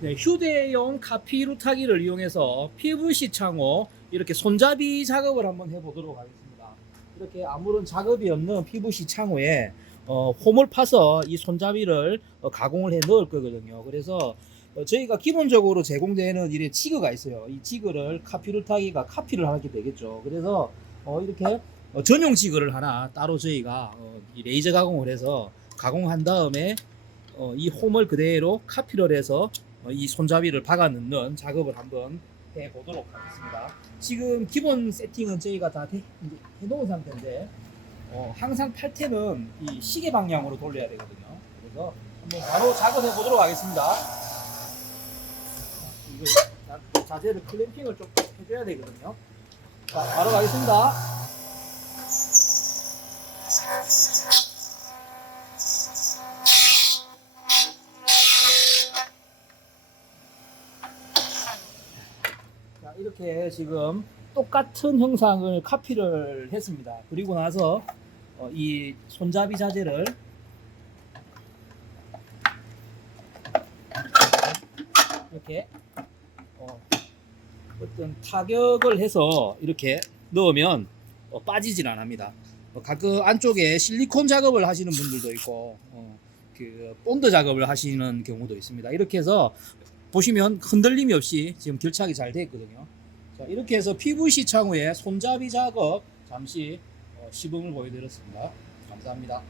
네, 휴대용 카피루 타기를 이용해서 PVC 창호 이렇게 손잡이 작업을 한번 해보도록 하겠습니다. 이렇게 아무런 작업이 없는 PVC 창호에 어, 홈을 파서 이 손잡이를 어, 가공을 해 넣을 거거든요. 그래서 어, 저희가 기본적으로 제공되는 이런 지그가 있어요. 이 지그를 카피루 타기가 카피를 하게 되겠죠. 그래서 어, 이렇게 어, 전용 치그를 하나 따로 저희가 어, 이 레이저 가공을 해서 가공한 다음에 어, 이 홈을 그대로 카피를 해서 어, 이 손잡이를 박아 넣는 작업을 한번 해 보도록 하겠습니다. 지금 기본 세팅은 저희가 다 해, 해놓은 상태인데 어, 항상 팔 때는 이 시계 방향으로 돌려야 되거든요. 그래서 한번 바로 작업해 보도록 하겠습니다. 자재를 클램핑을 좀 해줘야 되거든요. 자, 바로 가겠습니다. 자, 이렇게 지금 똑같은 형상을 카피를 했습니다. 그리고 나서 어, 이 손잡이 자재를 이렇게 어, 어떤 타격을 해서 이렇게 넣으면 어, 빠지질 않습니다. 어, 가끔 안쪽에 실리콘 작업을 하시는 분들도 있고 어, 그 본드 작업을 하시는 경우도 있습니다. 이렇게 해서 보시면 흔들림이 없이 지금 결착이 잘 되어 있거든요. 자, 이렇게 해서 PVC 창호에 손잡이 작업 잠시 어, 시범을 보여드렸습니다. 감사합니다.